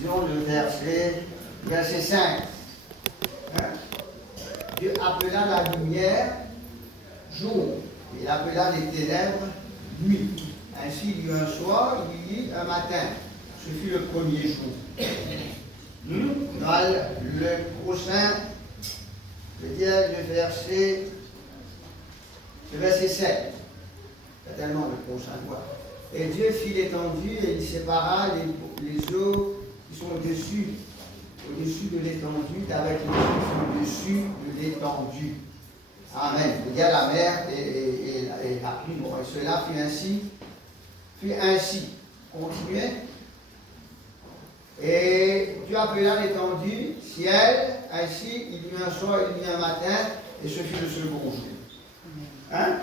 disons le verset 5. Hein? Dieu appela la lumière jour, et il appela les ténèbres nuit. Ainsi il y eut un soir, il y eut un matin. Ce fut le premier jour. Dans le prochain, je veux dire le verset 7. C'est tellement le prochain voix. Et Dieu fit l'étendue et il sépara les eaux qui sont au-dessus de l'étendue avec les eaux qui sont au-dessus de l'étendue. Amen. Il y a la mer et la pluie. Et cela fut ainsi. Continuez. Et Dieu appela l'étendue ciel. Ainsi, il y eut un soir, il y eut un matin, et ce fut le second jour. Hein?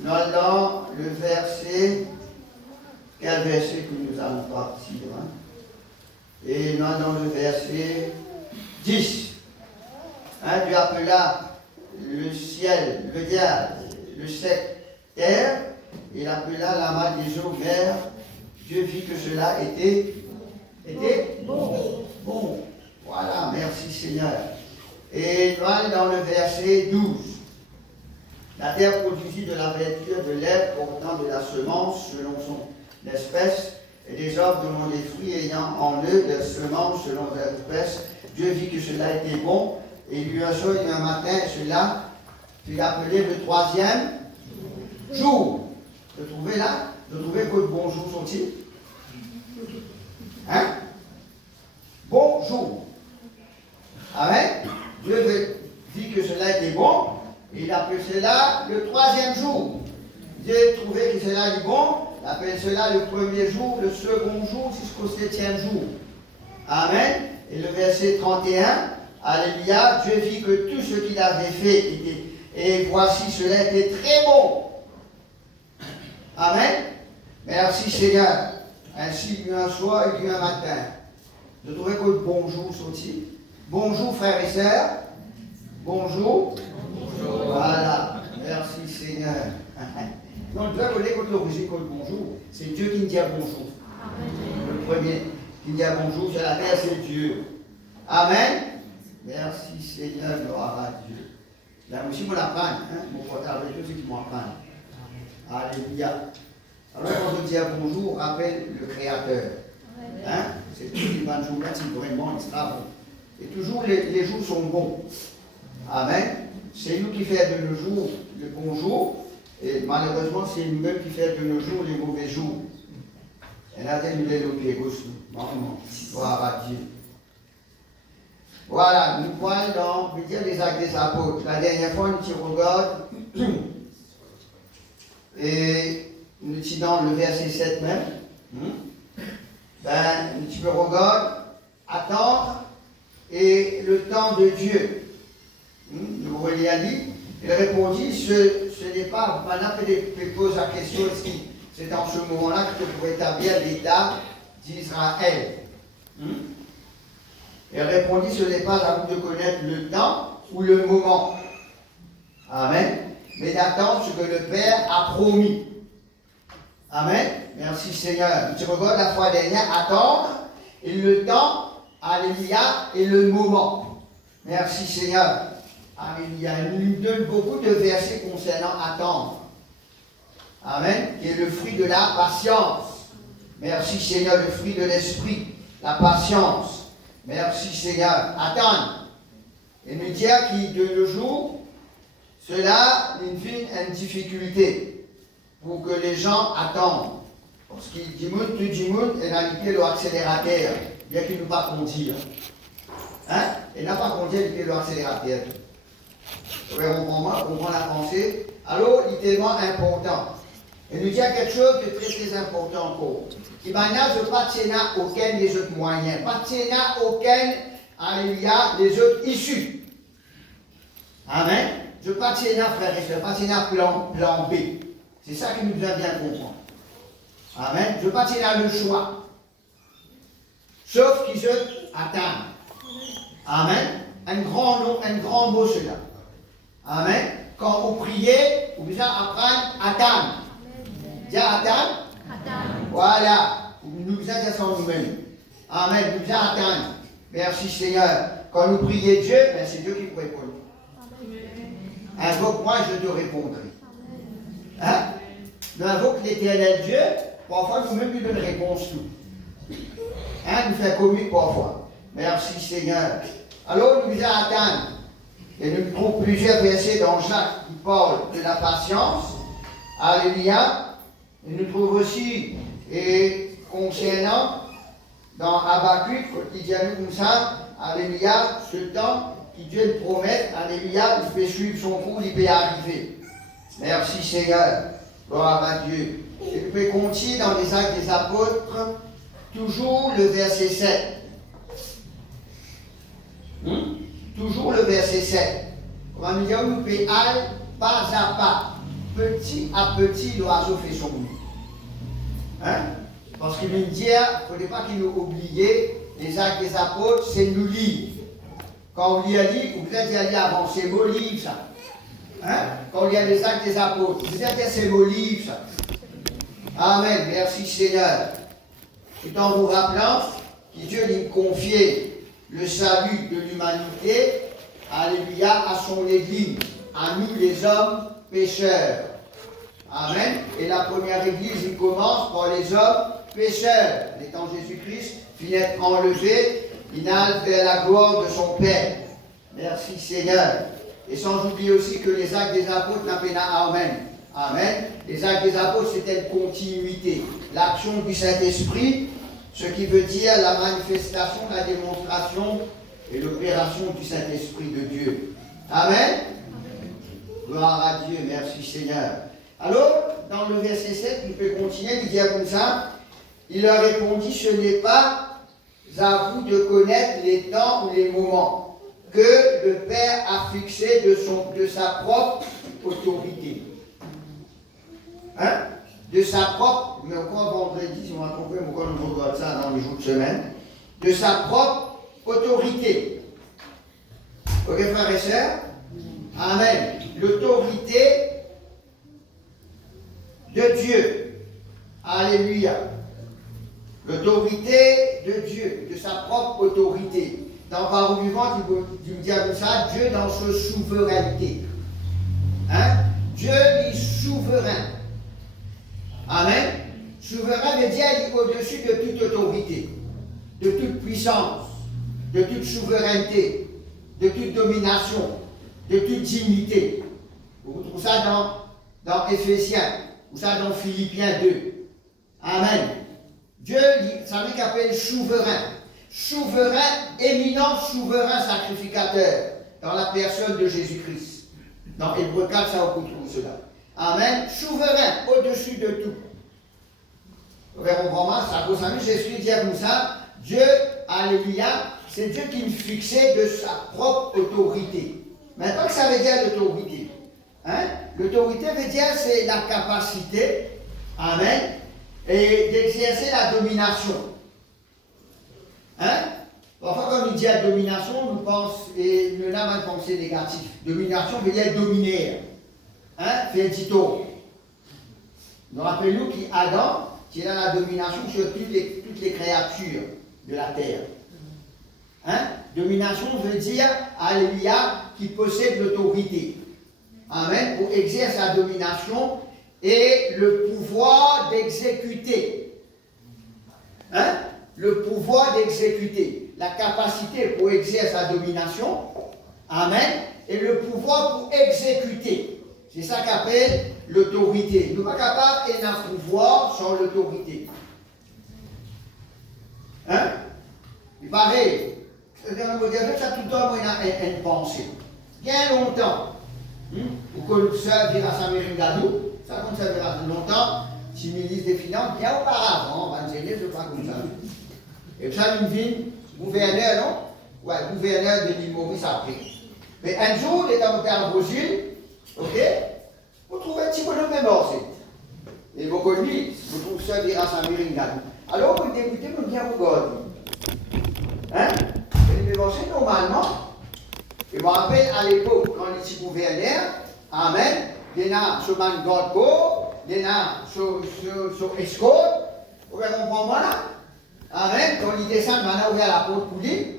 Dans le verset, quel verset que nous allons partir, hein? Et dans le verset 10, hein, Dieu appela le ciel, le diable, le sec, terre, et il appela la main des eaux vers. Dieu vit que cela était bon. Bon. Voilà, merci Seigneur. Et dans le verset 12, la terre produisit de la verdure de l'herbe portant de la semence selon son espèce, et des arbres donnant des fruits ayant en eux des semences selon leur espèce. Dieu vit que cela était bon, et il y eut un soir et un matin, et cela fut appelé le troisième jour. Vous trouvez là? Vous trouvez que bons jours sont-ils? Hein? Bonjour. Amen. Dieu dit que cela était bon, et il appelle cela le troisième jour. Dieu trouvait que cela est bon, il appelle cela le premier jour, le second jour, jusqu'au septième jour. Amen. Et le verset 31, Alléluia, Dieu vit que tout ce qu'il avait fait était, et voici cela était très bon. Amen. Merci Seigneur. Ainsi il y eut un soir et il y eut un matin. Je trouvais que le bonjour sorti. Bonjour frères et sœurs. Bonjour. Bonjour. Voilà. Merci Seigneur. Donc, Dieu connaît que l'origine comme bonjour. C'est Dieu qui nous dit bonjour. Amen. Le premier qui dit bonjour sur la terre, c'est Dieu. Amen. Merci Seigneur, gloire à Dieu. Là aussi, on apprend. Hein? Mon frère avec eux, c'est qui m'apprennent. Alléluia. Alors, quand on dit bonjour, on rappelle le Créateur. Hein? C'est toujours une bonne journée, c'est vraiment extra bon. Et toujours, les jours sont bons. Amen. C'est nous qui faisons de nos jours le bon jour. Et malheureusement, c'est nous-mêmes qui faisons de nos jours les mauvais jours. Et là, nous les pieds gauche. Non, gloire à Dieu. Voilà, nous voyons dans les actes des apôtres. La dernière fois, nous regardons. Et nous sommes dans le verset 7 même. Tu peux regarder, attendre et le temps de Dieu. Nous relisons, il répondit, ce n'est pas, maintenant que pose la question, est-ce que c'est dans ce moment-là que pour établir l'État d'Israël. Il répondit, ce n'est pas à vous de connaître le temps ou le moment. Amen. Mais d'attendre ce que le Père a promis. Amen. Merci Seigneur. Tu regardes la fois dernière, attendre et le temps, alléluia, et le moment. Merci Seigneur. Alléluia. Il nous donne beaucoup de versets concernant attendre. Amen. Qui est le fruit de la patience. Merci Seigneur, le fruit de l'esprit, la patience. Merci Seigneur. Attendre. Et nous dire que de nos jours, cela est une difficulté pour que les gens attendent. Parce qu'il dit, tout le monde est indiqué l'accélérateur, bien qu'il ne pas conduire. Hein? Il n'a pas conduit l'accélérateur. Vous comprend la pensée. Alors, il est tellement important. Et nous dit quelque chose de très très important encore. Il n'a pas aucun des autres moyens, pas aucun, alléluia, des autres issues. Amen. Je ne pas frère et soeur, pas plan B. C'est ça que nous devons bien comprendre. Amen. Je ne pas le choix. Sauf qu'ils se attendent. Amen. Un grand mot cela. Amen. Quand vous priez, vous devez apprendre à attendre. Dis attendre. Voilà. Nous devons dire ça nous-mêmes. Amen, nous attendent. Merci Seigneur. Quand nous prions Dieu, ben c'est Dieu qui nous répond. Invoque-moi, je te répondrai. Hein? Nous invoquons l'éternel Dieu, parfois nous-mêmes lui donnons réponse tout. Hein? Nous faisons comique parfois. Merci Seigneur. Alors nous attendons. Et nous trouvons plusieurs versets dans Jacques qui parlent de la patience. Alléluia. Et nous trouvons aussi, et concernant, dans Habakkuk, il dit à nous comme ça, alléluia, ce temps qui Dieu le promet, alléluia, il peut suivre son cours, il peut arriver. Merci Seigneur, gloire à Dieu. Et vous pouvez continuer dans les Actes des Apôtres, toujours le verset 7. Toujours le verset 7. On va nous dire, nous pouvons aller pas à pas, petit à petit, l'oiseau fait son nid. Hein? Parce que nous dire, il ne faudrait pas qu'il nous oublie, les Actes des Apôtres, c'est nous lire. Quand on lit un livre, vous pouvez aller avant, c'est beau livre ça. Hein? Quand on lit les Actes des Apôtres, vous pouvez dire c'est beau livre ça. Amen, merci Seigneur. Tout en vous rappelant que Dieu lui confiait le salut de l'humanité, alléluia, à son Église, à nous les hommes pécheurs. Amen. Et la première Église, il commence par les hommes pécheurs. L'étant Jésus-Christ, finit enlevé, il n'aille vers la gloire de son Père. Merci Seigneur. Et sans oublier aussi que les Actes des Apôtres n'appellent à Amen. Amen. Les Actes des Apôtres, c'était une continuité. L'action du Saint-Esprit, ce qui veut dire la manifestation, la démonstration et l'opération du Saint-Esprit de Dieu. Amen. Gloire à Dieu, merci Seigneur. Alors, dans le verset 7, il peut continuer, il dit comme ça, il leur répondit, ce n'est pas à vous de connaître les temps ou les moments que le Père a fixé de sa propre autorité. Hein? De sa propre, mais encore vendredi, si on va trouver, pourquoi nous regarde ça dans les jours de semaine, de sa propre autorité. Ok, frères et sœurs? Amen. L'autorité de Dieu. Alléluia. L'autorité de Dieu, de sa propre autorité. Dans Parole vivante, il me dit comme ça, Dieu dans sa souveraineté. Hein? Dieu est souverain. Amen. Souverain veut dire qu'il est au-dessus de toute autorité, de toute puissance, de toute souveraineté, de toute domination, de toute dignité. Vous trouvez ça dans Éphésiens, ou ça dans Philippiens 2. Amen. Dieu, ça veut qu'il appelle souverain. Souverain, éminent souverain sacrificateur, dans la personne de Jésus-Christ. Dans Hébreux 4, ça vous trouve cela. Amen. Souverain, au-dessus de tout. Vous verrez vraiment, ça vous savez, Jésus dit comme ça, Dieu, alléluia, c'est Dieu qui nous fixait de sa propre autorité. Maintenant, que ça veut dire l'autorité? Hein? L'autorité veut dire c'est la capacité, amen, et d'exercer la domination. Hein? Parfois, quand on dit la domination, nous pensons, et nous avons une pensée négative. Domination veut dire dominer. Hein? Faire du tour. Nous rappelons qu'Adam, qui a la domination sur toutes les créatures de la terre. Hein? Domination veut dire, alléluia, qui possède l'autorité. Amen. Pour exercer sa domination et le pouvoir d'exécuter. Hein? Le pouvoir d'exécuter. La capacité pour exercer sa domination. Amen. Et le pouvoir pour exécuter. C'est ça qu'appelle l'autorité. Nous ne sommes pas capables d'un pouvoir sans l'autorité. Hein? Il paraît. Ça tout le temps, il y a une pensée. Bien longtemps. Pour que le servir à Samuel Gadou, ça compte servir longtemps, si ministre des Finances, bien auparavant, on va dire, je ne sais pas comme ça. Et puis ça, nous vient gouverneur, non? Ouais, gouverneur de l'île Maurice après. Mais un jour, il est monté à Brésil, ok? Vous trouvez un petit peu le même aussi. Et vous connaissez, vous trouvez servir à Samuel Gadou. Alors, vous député, vous bien regarder. Hein? Et les pensées, normalement, je me rappelle à l'époque, quand il était gouverneur, amen, il y a sur man Godko, il y a sur escorte, vous comprenez moi là? Amen. quand il descend, maintenant ouvert la porte pour lui,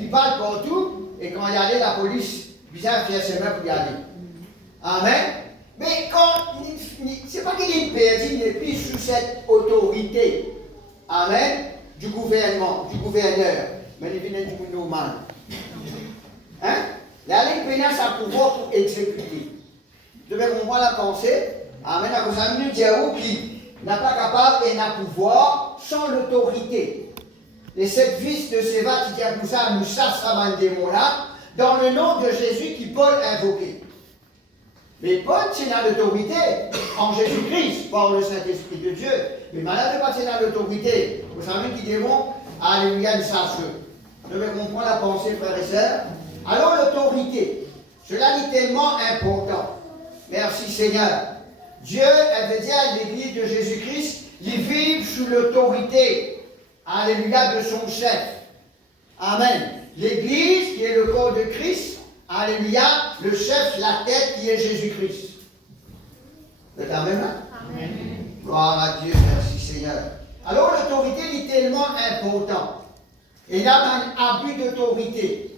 il parle partout, et quand il y allait, la police, bizarre, fait ses mains pour y aller. Amen. Mais quand, c'est pas qu'il est perdu, il n'est plus sous cette autorité. Amen. Du gouvernement, du gouverneur. Mais il vient du normal. Hein? La ligne pénale, ça a pouvoir pour exécuter. Vous devez comprendre la pensée. Amen. À cause d'un Dieu qui n'a pas capable et n'a pouvoir sans l'autorité. Les 7 vices de Séva qui disent ça, nous chassons un démon là, dans le nom de Jésus qui Paul invoqué. Mais Paul tient l'autorité en Jésus-Christ, par le Saint-Esprit de Dieu. Mais malade ne pas tenir l'autorité. Vous savez qui démon, alléluia, nous chassons. Vous devez comprendre la pensée, frères et sœurs. Alors l'autorité, cela est tellement important. Merci Seigneur. Dieu, elle veut dire à l'Église de Jésus-Christ, ils vivent sous l'autorité, alléluia, de son chef. Amen. L'Église, qui est le corps de Christ, alléluia, le chef, la tête, qui est Jésus-Christ. Vous êtes amen? Amen. Gloire à Dieu, merci Seigneur. Alors l'autorité est tellement importante. Et là, un abus d'autorité.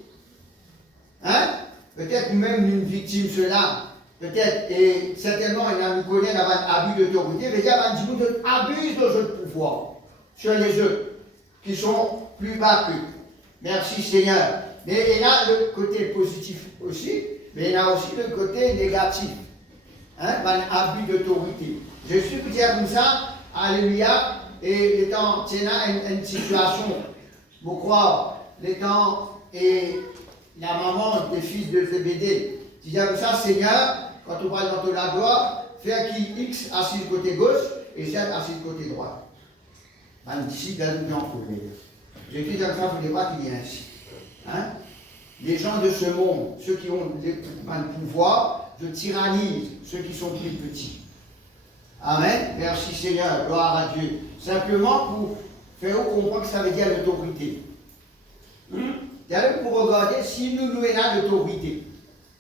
Hein? Peut-être même une victime cela. Peut-être, et certainement, il y a nous connaît un abus d'autorité, mais il y a un petit peu abuse de notre pouvoir sur les autres, qui sont plus bas qu'eux. Merci Seigneur. Mais il y a le côté positif aussi, mais il y a aussi le côté négatif. Hein? Un abus d'autorité. Je suis pour dire comme ça, alléluia, et étant, tiens, une situation, vous croire, l'étant, et la maman des fils de Zébédée, tu dis comme ça, Seigneur, quand on parle dans la gloire, faire qui X assis du côté gauche et Z assis du côté droit. Un disciple a nous en trouvé. J'ai dit comme ça, il ne faut pas qu'il y ait ainsi. Hein? Les gens de ce monde, ceux qui ont le pouvoir, je tyrannise ceux qui sont plus petits. Amen. Merci Seigneur, gloire à Dieu. Simplement pour faire comprendre que ça veut dire l'autorité. D'ailleurs, pour regarder si nous avons l'autorité.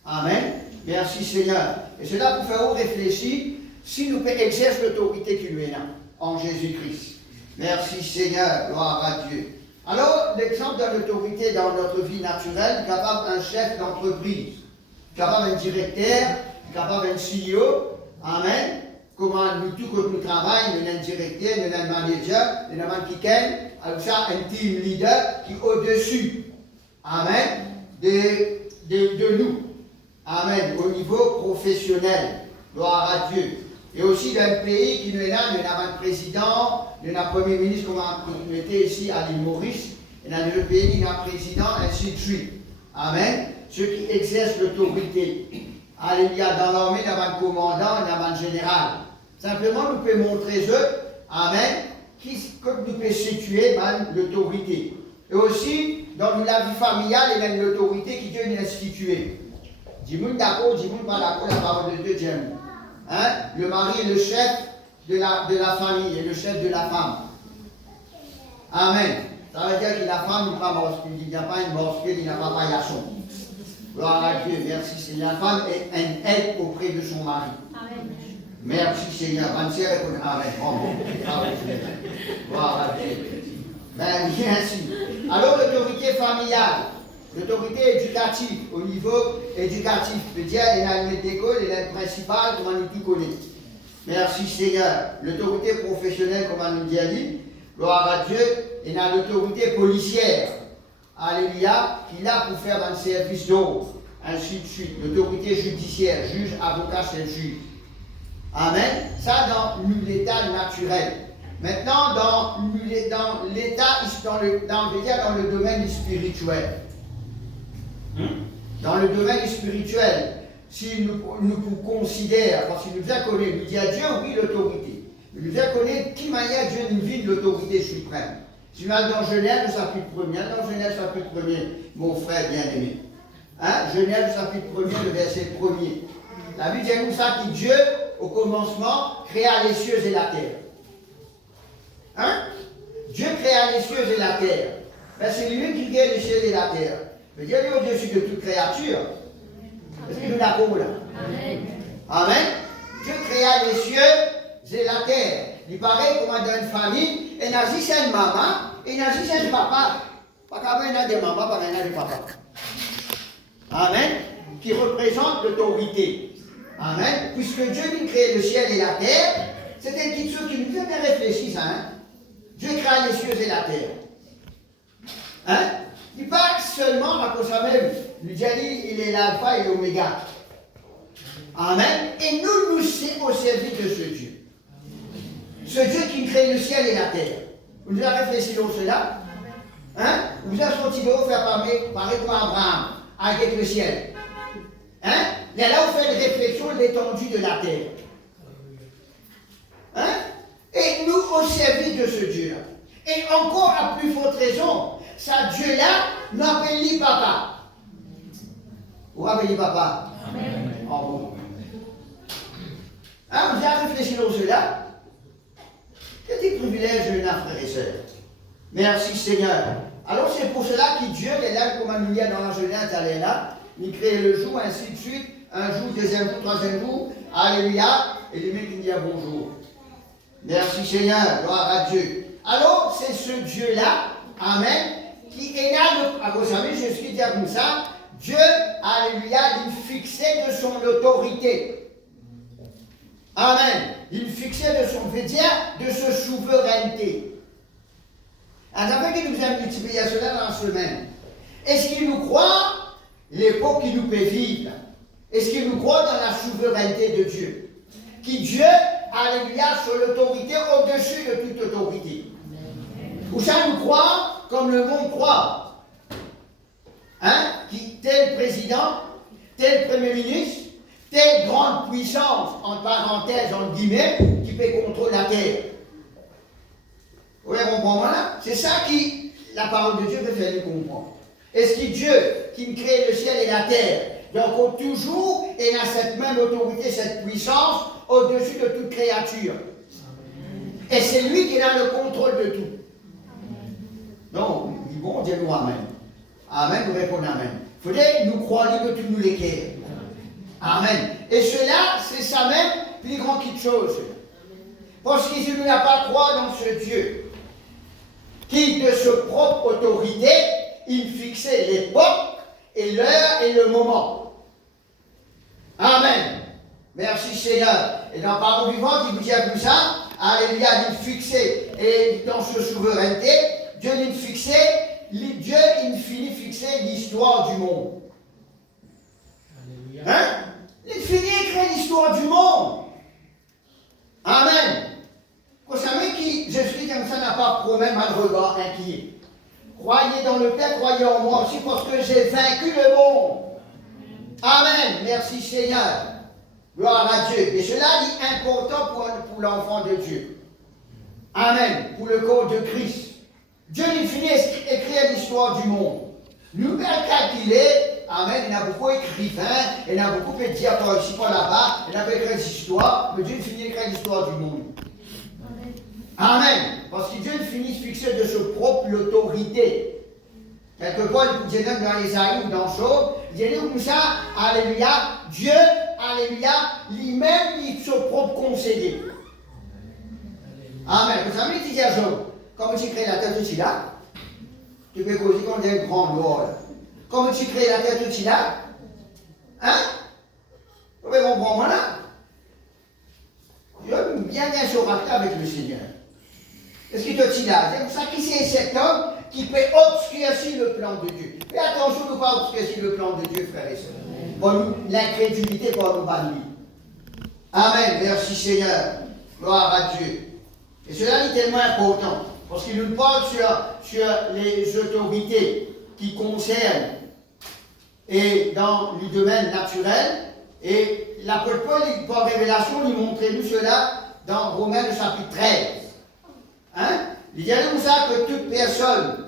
Amen. Merci Seigneur. Et c'est là pour faire réfléchir si nous pouvons exercer l'autorité qui nous est là, en Jésus-Christ. Merci Seigneur, gloire à Dieu. Alors, l'exemple de l'autorité dans notre vie naturelle, capable d'un chef d'entreprise, capable d'un directeur, capable d'un CEO, amen. Comment nous, tout comme nous travaillons, nous avons un directeur, nous avons un manager, nous avons un kicken, alors ça, un team leader qui est au-dessus, amen, de nous. Amen. Au niveau professionnel. Gloire à Dieu. Et aussi dans un pays qui nous est là, nous avons un président, nous avons un premier ministre, comme on était ici à l'île Maurice. Et dans le pays, nous avons un président, ainsi de suite. Amen. Ceux qui exercent l'autorité. Alléluia. Dans l'armée, nous avons un commandant, nous avons un général. Simplement, nous pouvons montrer eux, amen, comme nous pouvons situer l'autorité. Et aussi, dans la vie familiale, il y a une autorité qui Dieu nous a instituée. Dis-moi d'accord, dis-moi pas d'accord, la parole de Dieu, Dieu. Hein? Le mari est le chef de la famille, et le chef de la femme. Amen. Ça veut dire que la femme n'est pas morcelée, il n'y a pas une morcelée, il n'y a pas paillasson. Gloire à Dieu, merci Seigneur. La femme est une aide auprès de son mari. Amen. Merci Seigneur. Amen. Gloire à Dieu. Ben, bien sûr. Alors, l'autorité familiale. L'autorité éducative, au niveau éducatif, veut dire il y a une d'école, il y a une principale, comme on nous tout connaît. Merci Seigneur. L'autorité professionnelle, comme on nous dit, gloire à Dieu, il y a l'autorité policière, alléluia, qui est là pour faire un service d'ordre, ainsi de suite. L'autorité judiciaire, juge, avocat, c'est juge. Amen. Ça dans l'état naturel. Maintenant, dans l'état, dans le domaine spirituel. Dans le domaine spirituel, si nous considérons, parce qu'il nous a connu, nous dit à Dieu, oui, l'autorité. Il nous a connu de quelle manière Dieu nous vit l'autorité suprême. Si nous allons dans Genève, le chapitre 1er, dans Genève, chapitre 1er, mon frère bien-aimé. Hein? Genève, chapitre 1er, le verset 1er. La Bible dit comme ça que Dieu, au commencement, créa les cieux et la terre. Hein? Dieu créa les cieux et la terre. Ben, c'est lui qui crée les cieux et la terre. Mais Dieu est au-dessus de toute créature. Est-ce que nous l'avons là? Amen. Amen. Dieu créa les cieux et la terre. Il paraît comme dans une famille, et n'a juste une maman il n'a juste un papa. Pas qu'avant, il a des mamans, pas qu'il a des papas. Amen. Qui représente l'autorité. Amen. Puisque Dieu nous crée le ciel et la terre, c'est une petite chose qui nous fait bien réfléchir, ça. Hein? Dieu crée les cieux et la terre. Hein? Il parle seulement à cause de même. Lui dit, il est l'alpha et l'oméga. Amen. Et nous sommes au service de ce Dieu. Ce Dieu qui crée le ciel et la terre. Vous avez réfléchi sur cela? Hein? Vous avez senti de vous faire pareil comme Abraham, avec le ciel. Hein? Et là, vous faites une réflexion de l'étendue de la terre. Hein? Et nous, au service de ce Dieu-là. Et encore à plus forte raison, ce Dieu-là nous appelle papa. Vous appelez papa? Amen. Oh, bon. Hein, vous avez réfléchi sur cela? Quel privilège, frères et sœurs. Merci Seigneur. Alors c'est pour cela que Dieu est là, comme il y a dans la Genèse, elle est là. Il crée le jour, ainsi de suite. Un jour, deuxième jour, troisième jour. Alléluia. Et le mec il dit bonjour. Merci Seigneur. Gloire à Dieu. Alors c'est ce Dieu-là, Amen, qui est là. Vous savez, je suis dire comme ça. Dieu, alléluia, il fixait de son autorité. Amen. Il fixait de son, veut dire, de sa souveraineté. Avant qu'il nous a multiplié cela dans la semaine, est-ce qu'il nous croit l'époque qui nous peut vivre? Est-ce qu'il nous croit dans la souveraineté de Dieu? Qui Dieu, alléluia, sur l'autorité au-dessus de toute autorité. Ou ça nous croit comme le monde croit. Hein? Qui, tel président, tel premier ministre, telle grande puissance, entre parenthèses, entre guillemets, qui peut contrôler la terre. Vous voyez, comprendre là? C'est ça qui, la parole de Dieu peut faire nous comprendre. Est-ce que Dieu, qui crée le ciel et la terre, donc toujours, il a cette même autorité, cette puissance, au-dessus de toute créature. Et c'est lui qui a le contrôle de tout. Donc, bon, dis-nous Amen. Amen, nous répondons Amen. Il faudrait nous croire que tu nous l'éclaires. Amen. Et cela, c'est ça même, plus grand qu'une chose. Parce qu'il ne n'a pas croire dans ce Dieu, qui, de sa propre autorité, il fixait l'époque et l'heure et le moment. Amen. Merci Seigneur. Et dans la parole vivante, il vous dit comme ça, alléluia, il fixait, et dans sa souveraineté, Dieu il fixait, Dieu il finit fixer l'histoire du monde. Hein? Il finit écrire l'histoire du monde. Amen. Vous savez qui, j'explique comme ça, n'a pas problème à le regard inquiet. Croyez dans le Père, croyez en moi aussi, parce que j'ai vaincu le monde. Amen. Merci Seigneur. Gloire à Dieu. Et cela est important pour l'enfant de Dieu. Amen. Pour le corps de Christ. Dieu il finit écrire l'histoire du monde. Nous bien calculer, amen, il y a beaucoup d'écrivains, il y a beaucoup de dire par ici, par là-bas, il y a écrit l'histoire, mais Dieu finit d'écrire l'histoire du monde. Amen. Parce que Dieu finit de fixer de sa propre autorité. Quelque part, il dit même dans Isaïe ou dans Job, il dit comme ça, alléluia, Dieu, alléluia, lui-même, il son propre conseiller. Amen. Vous savez, il dit à Job, comme tu crées la terre tout là, tu peux causer comme des grandes lois. Comme tu crées la terre tout là, hein? Vous pouvez comprendre là? Je veux bien s'orater avec le Seigneur. Qu'est-ce qu'il te dit là? C'est pour ça qu'il c'est cet homme qui peut obscurcir le plan de Dieu. Fais attention de ne pas obscurcir le plan de Dieu, frères et sœurs. Pour nous, l'incrédulité pour nous bannir. Amen. Merci Seigneur. Gloire à Dieu. Et cela est tellement important. Parce qu'il nous parle sur les autorités qui concernent et dans le domaine naturel. Et l'apôtre Paul, par révélation, il montrait nous cela dans Romains chapitre 13. Hein? Il dit comme ça que toute personne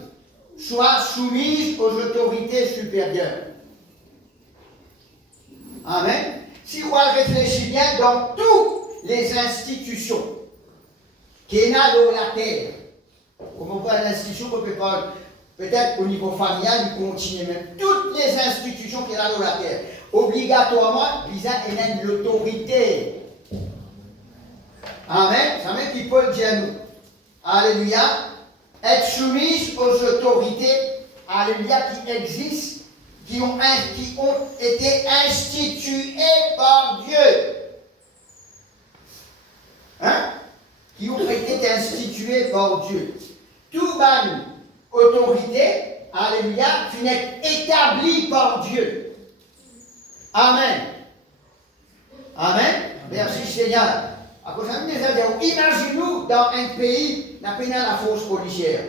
soit soumise aux autorités supérieures. Amen. Si on réfléchit bien dans toutes les institutions qui sont dans la terre, comme on voit l'institution qu'on peut parler, peut-être au niveau familial, il continue même. Toutes les institutions qui sont dans la terre, obligatoirement, ils ont l'autorité. Amen. Ça veut dire qu'il peut le dire à nous. Alléluia. être soumise aux autorités, alléluia, qui existent, qui ont été instituées par Dieu. Hein? Qui ont été instituées par Dieu. Toute bonne autorité, alléluia, finit établie par Dieu. Amen. Amen. Merci Seigneur. Imaginez-nous dans un pays, n'a pas la force policière.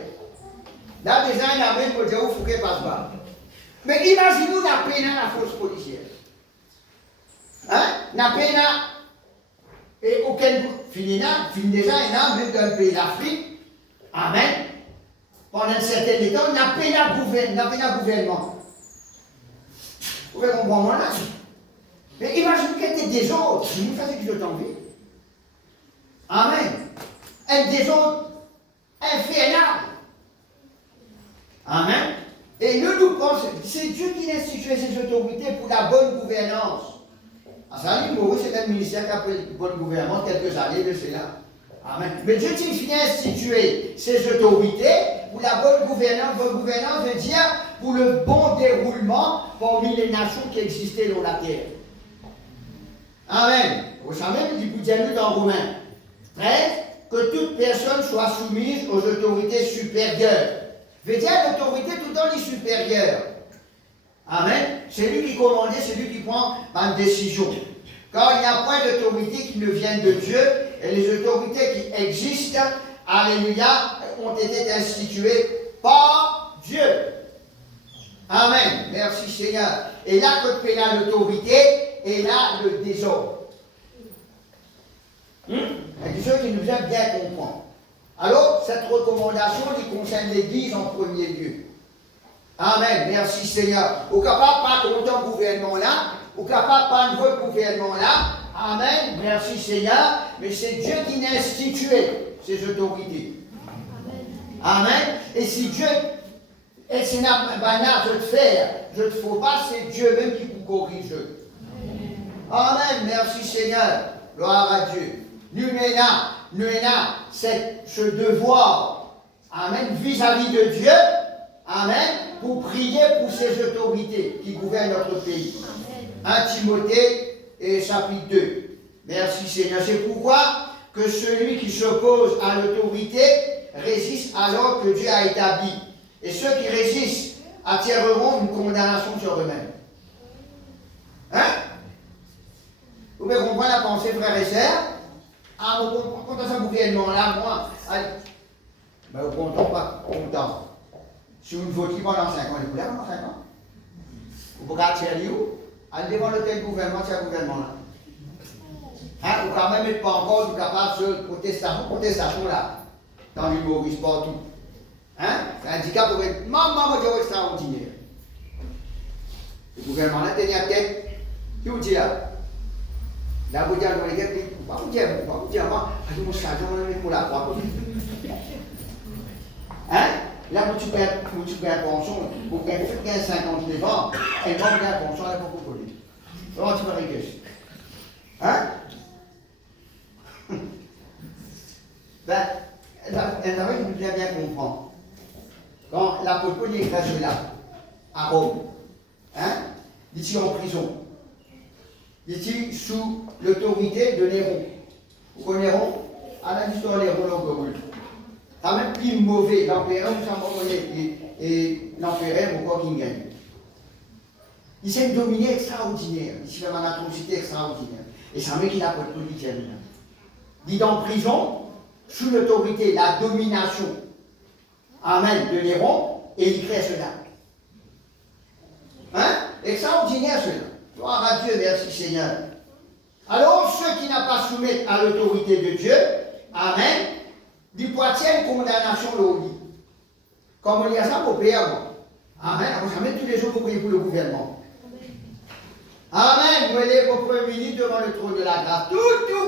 Là, déjà, il y a même pour dire où faut qu'elle passe pas. Mais imaginez-nous n'a pas la force policière. Hein? N'a pas et auquel finit déjà un même dans le pays d'Afrique. Amen. Pendant un certain temps, n'a pas de gouvernement. Vous pouvez comprendre moi là? Mais imaginez qu'il y ait des autres. Vous savez que je t'envie. Amen. Un des autres infernal. Amen. Et nous pensons, c'est Dieu qui a institué ces autorités pour la bonne gouvernance. Ça dit, oui, c'est un ministère qui a pris la bonne gouvernance quelques années de cela. Amen. Mais Dieu qui a institué ces autorités pour la bonne gouvernance. Bonne gouvernance veut dire pour le bon déroulement parmi les nations qui existaient dans la terre. Amen. Vous savez, il dit dans Romains 13, que toute personne soit soumise aux autorités supérieures. Veut dire l'autorité tout le temps est supérieure. Amen. C'est lui qui commande, c'est lui qui prend une décision. Car il n'y a point d'autorité qui ne vienne de Dieu, et les autorités qui existent, alléluia, ont été instituées par Dieu. Amen. Merci Seigneur. Et là, quand il y a l'autorité, et là, le désordre. Il y a quelque chose qui nous vient bien comprendre. Alors, cette recommandation qui concerne l'Église en premier lieu. Amen. Merci Seigneur. Au capable pas contre le gouvernement là, au capable pas de votre gouvernement là. Amen. Merci Seigneur. Mais c'est Dieu qui a institué ces autorités. Amen. Et si Dieu, et c'est je te faire, je ne te faut pas, c'est Dieu même qui vous corrige. Amen. Merci Seigneur. Gloire à Dieu. Nous avons ce devoir, amen, vis-à-vis de Dieu, amen, pour prier pour ces autorités qui gouvernent notre pays. 1 Timothée chapitre 2. Merci Seigneur. C'est pourquoi que celui qui s'oppose à l'autorité résiste à l'ordre que Dieu a établi. Et ceux qui résistent attireront une condamnation sur eux-mêmes. Hein? Vous pouvez comprendre la pensée, frères et sœurs? Ah, vous comptez ce gouvernement-là, moi, ben, vous comptez pas content. Si vous ne votez pas dans 5 ans, vous voulez dans 5 ans? Vous pouvez attirer où? Allez devant le tel gouvernement, c'est un gouvernement-là. Hein, vous quand même n'êtes pas encore capable de protestation là, dans l'humorisme partout. Hein? C'est un handicap pour être maman extraordinaire. Le gouvernement-là tenait à tête, qui vous dit là? Là, vous dites, vous dites, pour la croix. Hein? Là, vous tu perds une pension, vous perdez 15-50 devant, et moi, vous avez une pension, elle n'est pas pour coller. Comment tu vas régler? Hein? Ben, elle avait une bien comprendre. Quand l'apôtre Paul est écrasé là, à Rome, hein? Il est en prison. Il est sous l'autorité de Néron. Vous connaissez Néron? À l'histoire de Néron, l'Angorul. Ça même plus mauvais, l'empereur, vous savez, et l'empereur, pourquoi qu'il gagne? Il s'est dominé extraordinaire. Il s'est fait une atrocité extraordinaire. Et ça met qu'il a pas de politique. Il est en prison, sous l'autorité, la domination, amen, de Néron, et il crée cela. Hein? Extraordinaire cela. Gloire à Dieu, merci Seigneur. Alors, ceux qui n'ont pas soumis à l'autorité de Dieu, amen, du poitiers condamnation le lit. Comme on dit à ça pour payer avant. Amen. Amen. Tous les jours pour prier pour le gouvernement. Amen. Vous voyez vos premiers ministres devant le trône de la grâce. Tout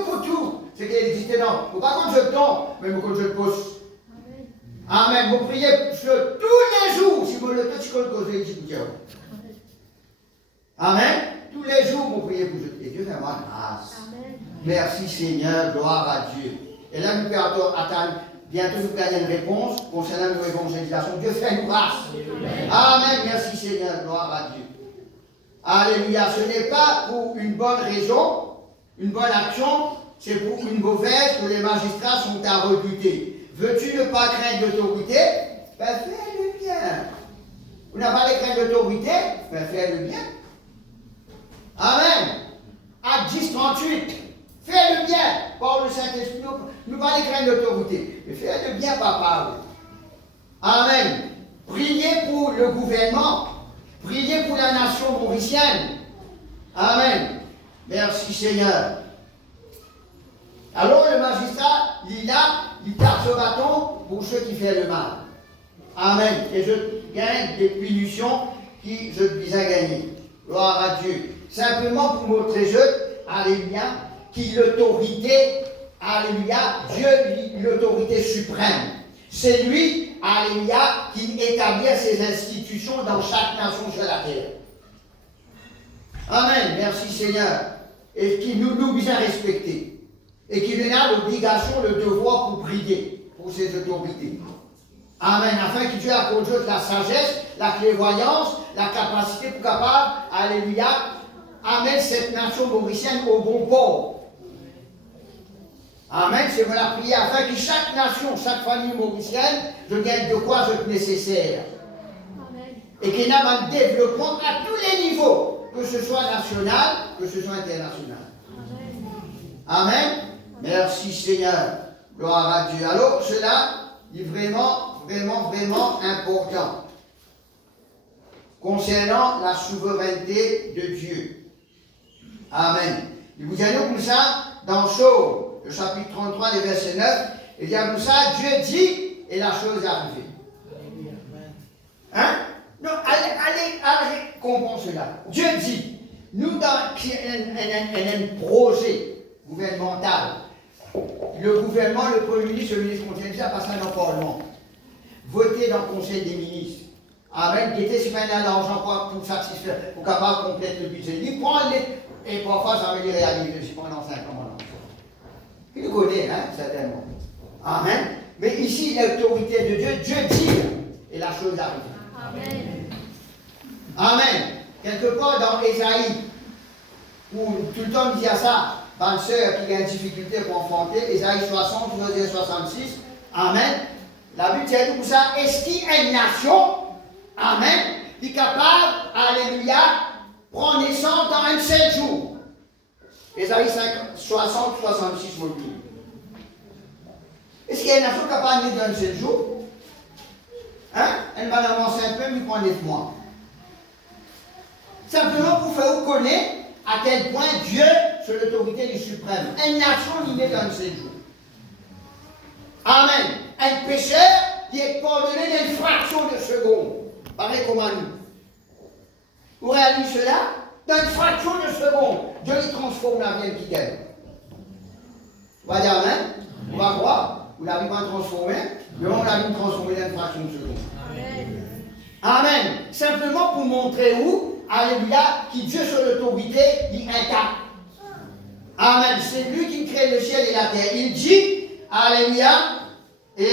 pour tout. C'est qu'il existe non. Vous pas contre je tombe, mais vous contre je pousse. Amen. Vous priez sur tous les jours. Si vous le faites, je peux le causer. Amen. Tous les jours, vous priez pour Dieu. Et Dieu fait ma grâce. Amen. Merci Seigneur. Gloire à Dieu. Et là, nous pouvons attendre bientôt vous gagnez une réponse concernant nos évangélisations. Dieu fait une grâce. Amen. Merci Seigneur. Gloire à Dieu. Alléluia. Ce n'est pas pour une bonne raison, une bonne action, c'est pour une mauvaise que les magistrats sont à rebuter. Veux-tu ne pas craindre l'autorité? Ben fais le bien. Vous n'avez pas les craindre l'autorité? Ben fais le bien. Amen. Acte 10, 38. Fais le bien. Par le Saint-Esprit, nous pas les craindre l'autorité. Mais fais le bien, papa. Amen. Priez pour le gouvernement. Priez pour la nation mauricienne. Amen. Merci Seigneur. Alors le magistrat, il tape ce bâton pour ceux qui font le mal. Amen. Et je gagne des punitions qui je puis gagner. Gloire à Dieu. Simplement pour montrer alléluia, qui l'autorité, alléluia, Dieu l'autorité suprême. C'est lui, alléluia, qui établit ses institutions dans chaque nation sur la terre. Amen. Merci Seigneur. Et qui nous bien respecter. Et qui nous a l'obligation, le devoir pour prier pour ses autorités. Amen. Afin que Dieu accorde la sagesse, la clairvoyance, la capacité pour capable, alléluia, amener cette nation mauricienne au bon port. Amen. C'est mon la prière afin que chaque nation, chaque famille mauricienne, je gagne de quoi je nécessaire. Amen. Et qu'il y ait un développement à tous les niveaux, que ce soit national, que ce soit international. Amen. Amen. Merci Seigneur. Gloire à Dieu. Alors, cela est vraiment important concernant la souveraineté de Dieu. Amen. Il vous dit comme ça, dans Job, le chapitre 33, les versets 9, il dit comme ça, Dieu dit, et la chose est arrivée. Hein? Non, allez, comprends cela. Dieu dit, nous, dans un projet gouvernemental, le gouvernement, le Premier ministre, le ministre conseil, ça passe dans le Parlement. Voter dans le Conseil des ministres. Amen. Qui était si maintenant l'argent pour satisfaire, pour capable de compléter le budget. Il prend les. Et parfois, ça veut dire réaliser, je suis pendant 5 ans. Il le connaît, hein, certainement. Amen. Mais ici, l'autorité de Dieu, Dieu dit, et la chose arrive. Amen. Amen. Quelque part dans Ésaïe, où tout le temps il dit à ça, bonne sœur qui a une difficulté pour enfanter, Ésaïe 60, verset 66, Amen. La Bible dit tout ça, est-ce qu'il y a une nation, Amen, qui est capable, alléluia, prendre naissance dans un seul jour? Ésaïe 60, 66, mon Dieu. Est-ce qu'il y a une nation capable de naître dans un seul jour? Hein? Elle va avancer un peu, mais prend 9 mois. Simplement pour faire vous connaître à quel point Dieu, sur l'autorité du suprême, une nation qui naît dans un seul jour. Amen. Un pécheur qui est pardonné d'une fraction de seconde. Pareil comme à nous. Vous réalisez cela? Dans une fraction de seconde, Dieu les transforme la vie qui gagne. On va dire Amen. On va voir. Vous l'avez pas transformé, mais on l'a transformé dans une fraction de seconde. Amen. Amen. Simplement pour montrer où, alléluia, qui Dieu sur l'autorité, il incarne. Amen. C'est lui qui crée le ciel et la terre. Il dit, alléluia, et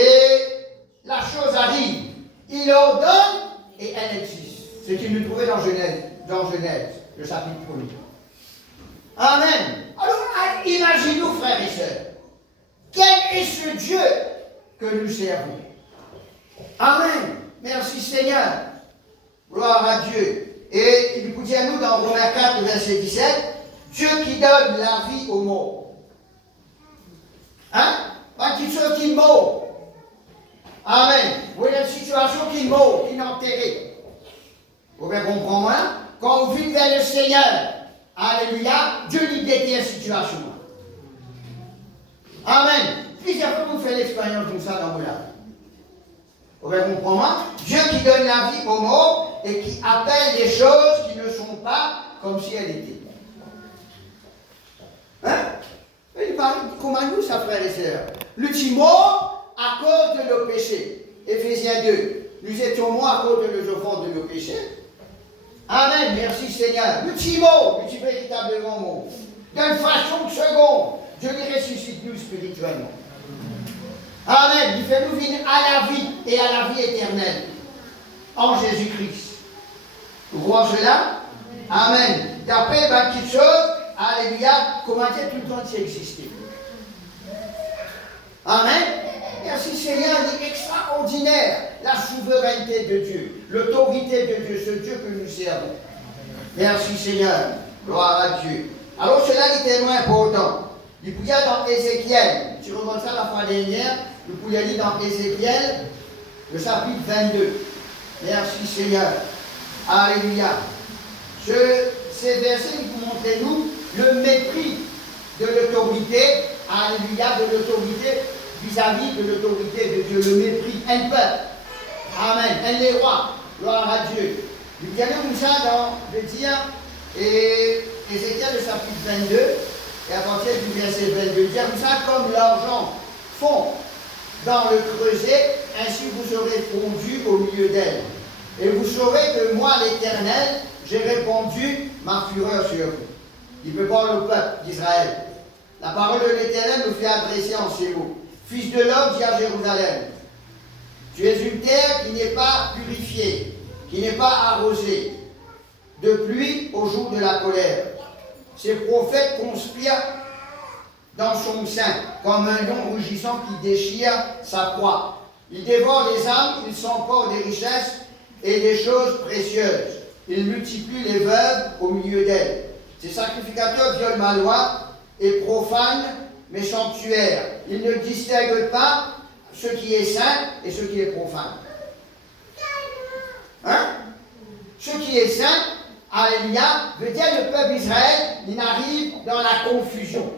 la chose arrive. Il ordonne et elle existe. C'est ce qu'il nous trouvait dans Genèse, le chapitre 1er. Amen. Alors, imaginez-nous, frères et sœurs, quel est ce Dieu que nous servons? Amen. Merci Seigneur. Gloire à Dieu. Et il vous dit à nous dans Romains 4, verset 17, Dieu qui donne la vie aux morts. Hein? Pas qu'il soit qui meurt. Amen. Vous voyez une situation qui meurt, qui est enterrée. Vous pouvez comprendre, hein? Quand vous vivez vers le Seigneur, alléluia, Dieu lui détient la situation. Amen. Plusieurs fois, vous faites l'expérience comme ça dans vos lives. Vous pouvez comprendre, hein? Dieu qui donne la vie aux morts et qui appelle des choses qui ne sont pas comme si elles étaient. Hein? Il parle comme à nous, ça, frères et sœurs. Nous sommes morts à cause de nos péchés. Éphésiens 2. Nous étions morts à cause de nos offenses, de nos péchés. Amen. Merci Seigneur. Nous sommes morts. Nous sommes véritablement morts. Dans une fraction de seconde, Dieu les ressuscite nous spirituellement. Amen. Il fait nous venir à la vie et à la vie éternelle. En Jésus-Christ. Vous croyez cela? Amen. D'après quelque chose, alléluia, comment dire, tout le temps c'est existé. Amen. Merci Seigneur, il est extraordinaire la souveraineté de Dieu, l'autorité de Dieu, ce Dieu que nous servons. Merci Seigneur, gloire à Dieu. Alors cela est tellement important. Il y a dans Ézéchiel, tu regardes ça la fois dernière, nous pouvons lire dans Ézéchiel, le chapitre 22. Merci Seigneur. Alléluia. Ces versets vous montrent nous le mépris de l'autorité, alléluia, de l'autorité vis-à-vis de l'autorité de Dieu, le mépris, un peuple. Amen. Un les rois. Gloire à Dieu. Nous regardons ça dans, je veux dire, et Ézéchiel le chapitre 22, et à partir du verset 22, dire ça comme l'argent fond dans le creuset, ainsi vous serez fondu au milieu d'elle. Et vous saurez que moi, l'Éternel, j'ai répandu ma fureur sur vous. Il peut parler au peuple d'Israël. La parole de l'Éternel me fait adresser en ces mots. Fils de l'homme, dis à Jérusalem, tu es une terre qui n'est pas purifiée, qui n'est pas arrosée de pluie au jour de la colère. Ces prophètes conspirent dans son sein, comme un lion rugissant qui déchire sa proie. Ils dévorent les âmes, ils s'emportent des richesses et des choses précieuses. Ils multiplient les veuves au milieu d'elles. Ces sacrificateurs violent ma loi et profanent mes sanctuaires. Ils ne distinguent pas ce qui est saint et ce qui est profane. Hein? Ce qui est saint, alléluia, veut dire le peuple d'Israël, il arrive dans la confusion.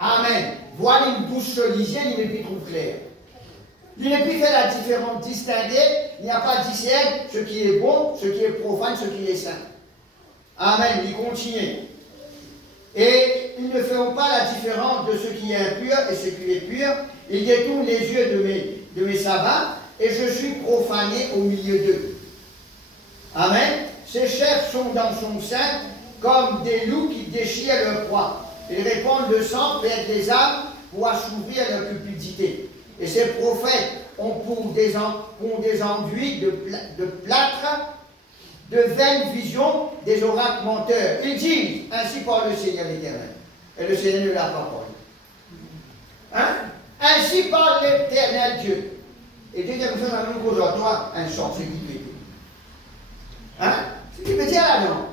Amen. Voilà une bouche lisienne, il n'est plus trop clair. Il n'est plus fait la différence, distinguer, il n'y a pas de discerner ce qui est bon, ce qui est profane, ce qui est saint. Amen. Il continue. Et ils ne feront pas la différence de ce qui est impur et ce qui est pur. Ils détournent les yeux de mes sabbats et je suis profané au milieu d'eux. Amen. Ses chefs sont dans son sein comme des loups qui déchirent leur proie. Ils répandent le sang, perdent les âmes pour assouvir leur cupidité. Et ces prophètes ont pour des enduits de plâtre, de vaines visions, des oracles menteurs. Ils disent, ainsi parle le Seigneur l'Éternel. Et le Seigneur ne l'a pas parlé. Hein? Ainsi parle l'Éternel Dieu. Et Dieu dit comme ça, nous qu'aujourd'hui, un sort, c'est qui tu es. Hein? Ce qui veut dire là, non?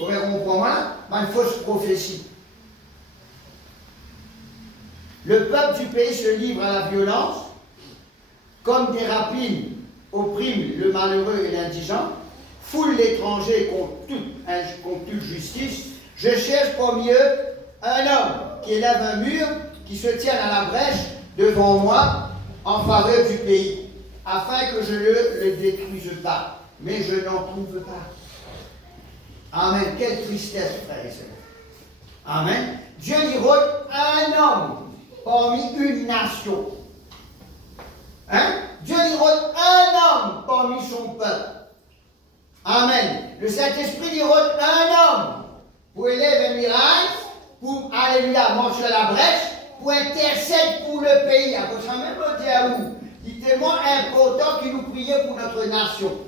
Vous comprenez là? Une fausse prophétie. Le peuple du pays se livre à la violence, comme des rapines oppriment le malheureux et l'indigent, foule l'étranger contre toute justice. Je cherche parmi eux un homme qui élève un mur, qui se tienne à la brèche devant moi en faveur du pays, afin que je ne le détruise pas. Mais je n'en trouve pas. Amen. Quelle tristesse, frères et sœurs. Amen. Dieu livre un homme parmi une nation. Hein? Dieu livre un homme parmi son peuple. Amen. Le Saint-Esprit livre un homme pour élever un miracle, pour, alléluia, marcher à la brèche, pour intercéder pour le pays. À votre même dire où? Il est tellement important que nous prions pour notre nation.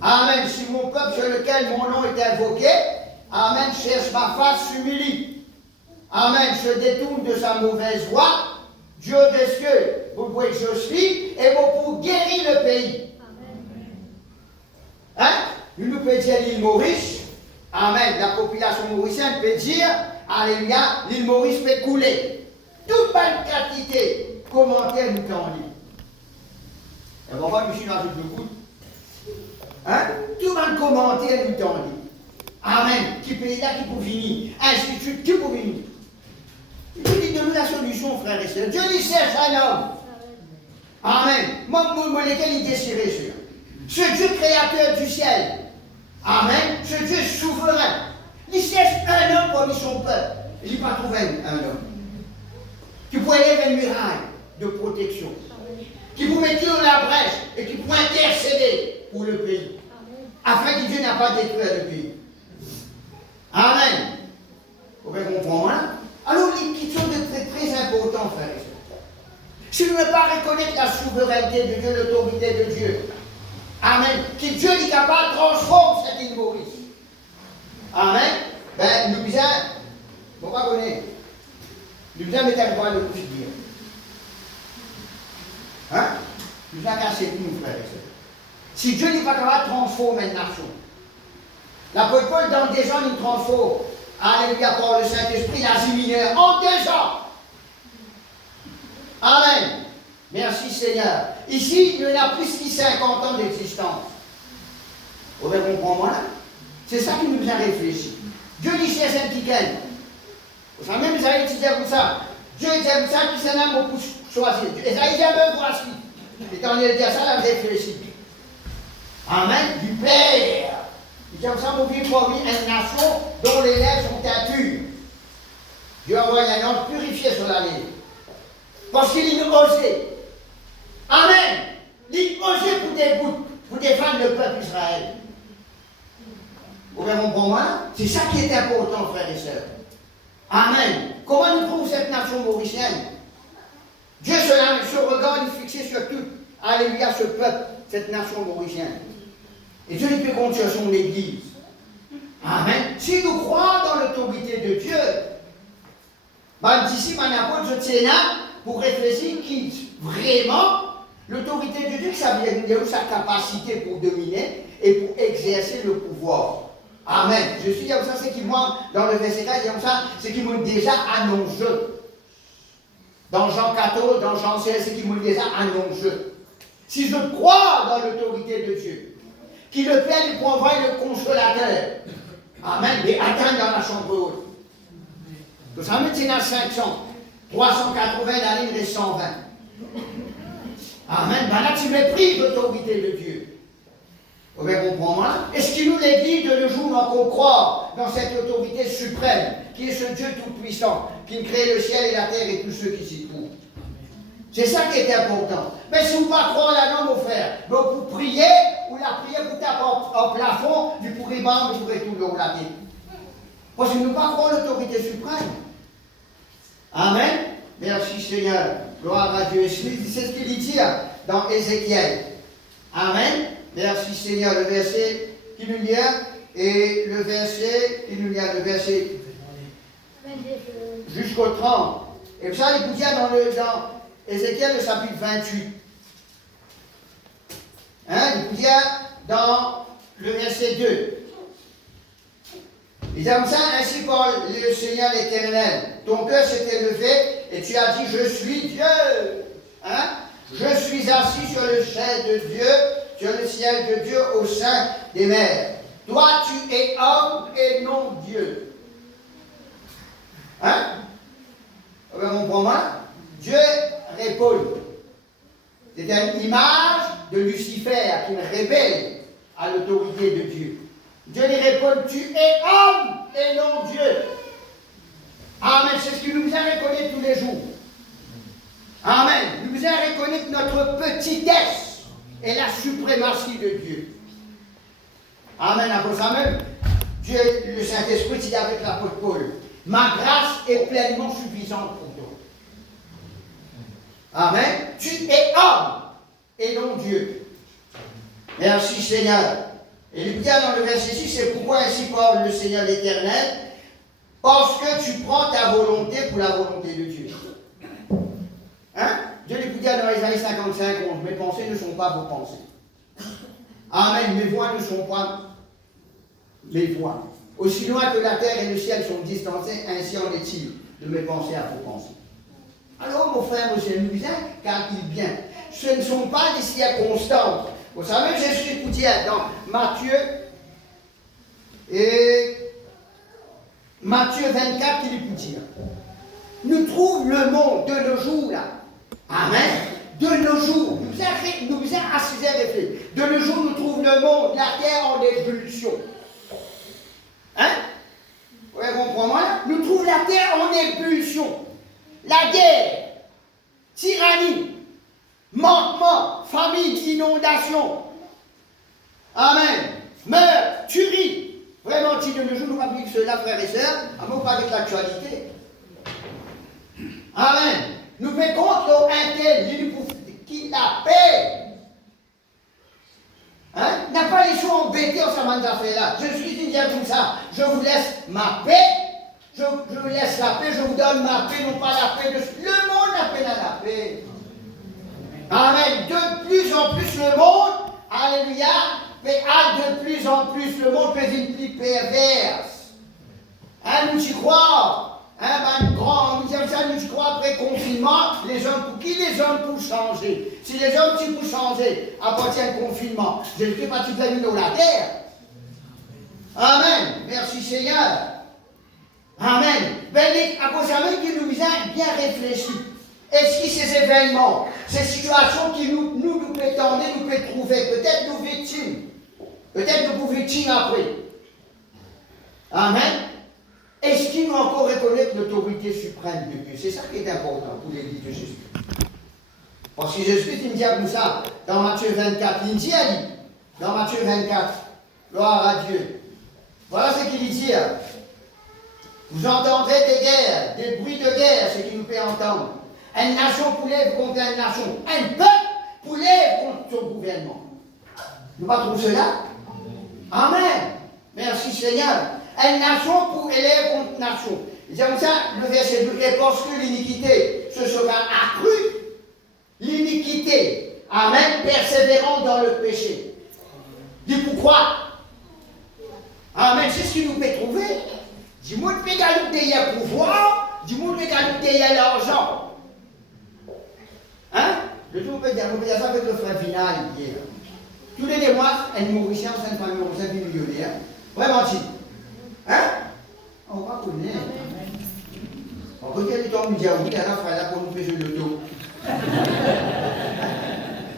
Amen. Si mon peuple sur lequel mon nom est invoqué, amen, cherche ma face, s'humilie. Amen, se détourne de sa mauvaise voie. Dieu des cieux, vous pouvez que je suis, et vous pouvez guérir le pays. Hein? Nous pouvons dire l'île Maurice. Amen. La population mauricienne peut dire, alléluia, l'île Maurice peut couler. Toute bonne quantité, commentaire nous t'en lit. Et pourquoi je suis dans le coup? Hein? Tout le commentaire nous t'en lit. Amen. Qui peut là, qui peut venir. Institut, qui peut venir. Dieu dit de nous la solution, frères et sœurs. Dieu lui cherche un homme. Amen. Moi, lequel il désirait sur. Ce Dieu créateur du ciel. Amen. Ce Dieu souverain. Il cherche un homme parmi son peuple. Il n'a pas trouvé un homme. Qui pourrait élever une muraille de protection. Qui pourrait mettre la brèche et qui pourrait intercéder pour le pays. Afin que Dieu n'a pas détruit le pays. Amen. Vous pouvez comprendre, hein? Alors, les questions de très, très importantes, frères et sœurs. si nous ne pas reconnaître la souveraineté de Dieu, l'autorité de Dieu, amen, que Dieu est capable de transformer cette île Maurice. Amen. Ben, nous disons, on va connaître. Nous disons, mettez le point de couche dire. Hein? Nous avons cassé tout, frères et sœurs. Si Dieu n'est pas capable de transformer une nation, l'apôtre Paul, dans 2 ans, il transforme. Alléluia, par le Saint-Esprit, l'Asie mineure, en 2 ans. Amen. Merci Seigneur. Ici, il y en a plus que 50 ans d'existence. Vous avez compris moi là? C'est ça qui nous a réfléchi. Dieu dit c'est un petit quel. Vous savez, même Isaïe disait comme ça. Dieu disait comme ça, qui s'en a beaucoup choisi. Isaïe disait même voici. Et quand il dit ça, il a réfléchi. Amen. Du Père. Il dit comme ça, mon Dieu, promis une nation dont les lèvres sont impures. Dieu a envoyé un ange purifié sur la ligne. Parce qu'il a osé. Amen. Il a osé pour défendre le peuple d'Israël. Vous voyez pour moi? C'est ça qui est important, frères et sœurs. Amen. Comment nous trouve cette nation mauricienne? Dieu se regarde, il est fixé sur tout. Alléluia, ce peuple, cette nation mauricienne. Et Dieu peut compter sur son Église. Amen. Si nous croyons dans l'autorité de Dieu, d'ici, mon apôtre, je tiens là pour réfléchir qui vraiment l'autorité de Dieu, ça veut dire sa capacité pour dominer et pour exercer le pouvoir. Amen. Je suis comme ça, c'est qui moi, dans le verset 4, comme ça, c'est qui m'ont déjà annoncé. Dans Jean 14, dans Jean 16, c'est qui m'ont déjà annoncé. Si je crois dans l'autorité de Dieu, qui le Père lui envoie le consolateur, amen, et atteint dans la chambre haute. Vous savez, c'est dans 500, 380, la ligne des 120. Amen. Ben là, tu méprises l'autorité de Dieu. Vous pouvez comprendre? Est-ce qu'il nous l'Église de nos jours qu'on croit dans cette autorité suprême, qui est ce Dieu tout-puissant, qui crée le ciel et la terre et tous ceux qui s'y trouvent? C'est ça qui est important. Mais si vous ne pas croire là-dedans, mon frère, donc vous priez, ou la prière vous tape en plafond, vous pourrez battre, vous pourrez tout le relater. Parce que nous ne pas croire l'autorité suprême. Amen. Merci Seigneur. Gloire à Dieu. C'est ce qu'il dit dans Ézéchiel. Amen. Merci Seigneur. Le verset qui nous lit et le verset qui nous lit, le verset jusqu'au 30. Et ça, il vous dit dans Ézéchiel, le chapitre 28. Hein, il vous dit dans le verset 2. Il dit comme ça, ainsi par le Seigneur l'Éternel, ton cœur s'est élevé et tu as dit, je suis Dieu. Hein? Je suis assis sur le ciel de Dieu, sur le ciel de Dieu au sein des mers. Toi, tu es homme et non Dieu. Hein? Vous comprenez? Dieu répond. C'est une image de Lucifer qui rébelle à l'autorité de Dieu. Dieu lui répond, tu es homme et non Dieu. Amen. C'est ce que nous allons reconnaître tous les jours. Amen. Nous allons reconnaître notre petitesse et la suprématie de Dieu. Amen. Après ça même, Dieu, le Saint-Esprit dit avec l'apôtre Paul, ma grâce est pleinement suffisante pour toi. Amen. Tu es homme et non Dieu. Merci Seigneur. Et il dit dans le verset 6, c'est pourquoi ainsi parle le Seigneur l'Éternel, parce que tu prends ta volonté pour la volonté de Dieu. Hein? Dieu lui dit dans Isaïe 55, 11, mes pensées ne sont pas vos pensées. Amen, mes voix ne sont pas mes voix. Aussi loin que la terre et le ciel sont distancés, ainsi en est-il de mes pensées à vos pensées. Alors mon frère, monsieur nous disait, car il vient. Ce ne sont pas des circonstances. Vous savez, Jésus vous dit dans Matthieu 24, il vous dit, nous trouvons le monde de nos jours là. Amen. De nos jours, nous faisons assez réfléchir. De nos jours, nous trouvons le monde, la terre en ébullition. Hein? Vous comprenez? Nous trouvons la terre en ébullition. La guerre, tyrannie, manquement, famine, inondation. Amen. Meurtre, tuerie. Vraiment, si de nos jours, nous appliquons cela, frères et sœurs, à vous parler de l'actualité. Amen. Nous faisons contre un tel, qui la paix. Hein? N'a pas les choix embêtés en sa affaire là. Je suis dit comme ça. Je vous laisse ma paix. Je vous laisse la paix. Je vous donne ma paix, non pas la paix de le monde appelle à la paix. Amen. De plus en plus le monde, alléluia, de plus en plus le monde devient plus perverse. Hein, nous y croyons. Hein, nous y croyons après confinement, les hommes pour qui les hommes pour changer. Si les hommes qui pour changer après le confinement, je ne sais pas si vous avez mis la terre. Amen. Merci Seigneur. Amen. À cause de qui nous a bien réfléchi. Est-ce que ces événements, ces situations qui nous prétendent, nous pouvons trouver, peut-être nous victimes, peut-être nous pouvons victimes après. Amen. Est-ce qu'ils nous encore reconnaître l'autorité suprême de Dieu? C'est ça qui est important pour l'Église de Jésus. Parce que Jésus il me dit comme ça, dans Matthieu 24, il dit, dans Matthieu 24, gloire à Dieu. Voilà ce qu'il dit. Vous entendrez des guerres, des bruits de guerre, ce qui nous fait entendre. Une nation poulève contre une nation. Un peuple poulève contre son gouvernement. Nous ne pas trouver cela? Amen. Merci Seigneur. Une nation pour élève contre nation. Il dit comme ça, le verset 2, et parce que l'iniquité se sera accrue, l'iniquité, amen, persévérant dans le péché. Dis pourquoi? Amen, c'est ce qu'il nous fait trouver. Dis-moi de pégalouter le pouvoir, dis-moi de pégalouter l'argent. Hein? Le jour, on peut dire ça avec le frère Vinal hier. Tous les mois, un Mauricien, une famille mauricienne, une millionnaire. Vraiment, si. Hein? On va connaître. On peut dire que nous disons, oui, il y a un frère là pour nous faire le dos.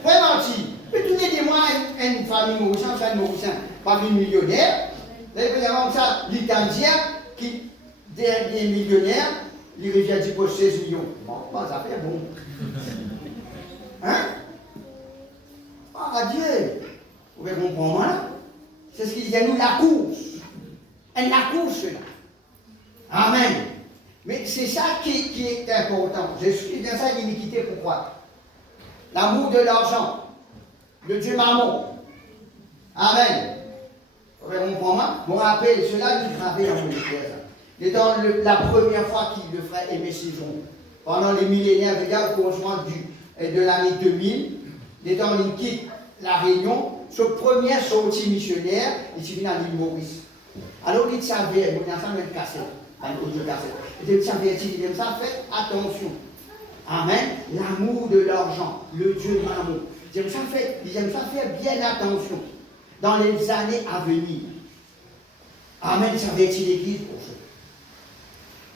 Vraiment, si. Mais tous les mois, une famille mauricienne, une famille mauricienne, famille millionnaire. Là, il peut y avoir comme ça, l'Italien qui, dernier millionnaire, il revient à 16 millions. Bon, ça fait bon. Hein? Ah, Dieu! Vous pouvez comprendre, hein? C'est ce qu'il dit à nous, la course. Elle la course, là. Amen. Mais c'est ça qui est important. Je suis dans ça l'iniquité, pourquoi? L'amour de l'argent. Le Dieu mammon. Amen. Vous pouvez comprendre, hein? Je me rappelle, cela nous gravait dans mon cœur. Dans la première fois qu'il le frère Aimé Séjourne, pendant les millénaires, au commencement de l'année 2000, dans une quitte la Réunion, ce premier sortie missionnaire, il s'est venu à l'île Maurice. Alors il savait, il a fait une cassette, un audio cassette. Il savait, il ça, faites attention. Amen. L'amour de l'argent, le Dieu mammon. Il aime ça faire bien attention dans les années à venir. Amen. Il savait l'église pour ça.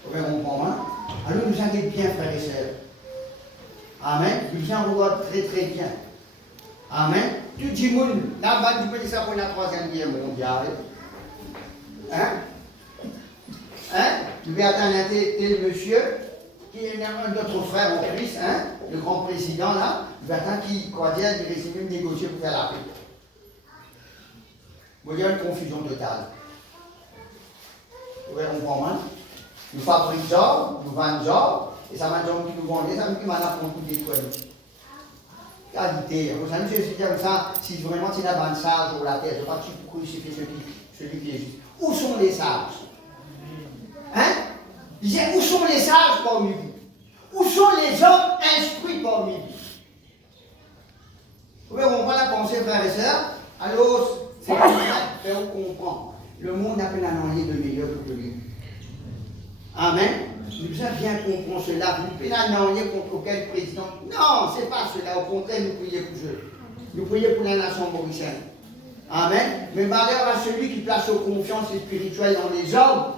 Vous pouvez comprendre, hein? Alors nous allons bien, frères et sœurs. Amen. Nous en regarde très très bien. Amen. Tu dis, là-bas, tu peux dire ça pour la Troisième Guerre mondiale. Hein? Hein? Tu vais attendre un tel monsieur, qui est un de notre frère en Christ, hein? Le grand président là, tu vas attendre qu'il croit dire, il réussit même négocier pour faire la paix. Vous voyez une confusion totale. Vous voyez, on comprend, hein? Nous fabriquons ça, nous vendons ça, et ça m'a dit que nous vendons, ça m'a dit qu'on a beaucoup d'étoiles. Qualité, vous savez, je suis comme ça, si vraiment il y a un sage sur la terre, je ne sais pas si vous crucifiez celui qui est juste. Où sont les sages? Hein? Il disait, où sont les sages parmi vous? Où sont les hommes instruits parmi vous? Vous voyez, on va la pensée, frères et sœurs. Alors, c'est comme ça que vous comprendre. Le monde n'a pas un année de meilleur que lui. Amen. Nous avons bien compris cela. Nous ne pouvons pas contre quel président. Non, ce n'est pas cela. Au contraire, nous prions pour eux. Nous prions pour la nation mauricienne. Amen. Mais malheur à celui qui place sa confiance spirituelle dans les hommes.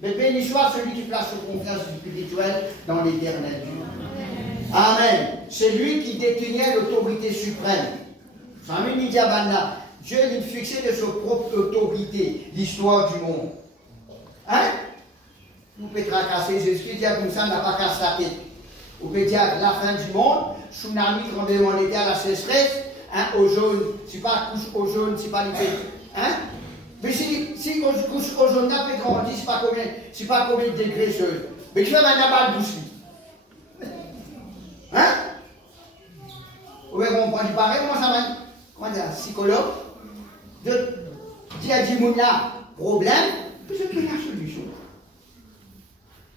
Mais béni soit celui qui place sa confiance spirituelle dans l'éternel Dieu. Amen. C'est lui qui détenait l'autorité suprême. Sami Diabana. Dieu lui fixait de sa propre autorité l'histoire du monde. Hein? Vous pouvez tracasser Jésus, dire comme ça, n'a pas cassé la tête. Vous pouvez dire la fin du monde, tsunami, tremblement d'été à la sécheresse, hein, au jaune, c'est pas couche au jaune, c'est pas l'idée. Hein? Mais si couche au jaune n'a pas grandi, c'est pas combien de degrés seul. Mais qui fait un abat douce. Hein? Vous pouvez comprendre, pareil, comment dire, psychologue, de dire à Dimouna, problème, puis c'est une solution.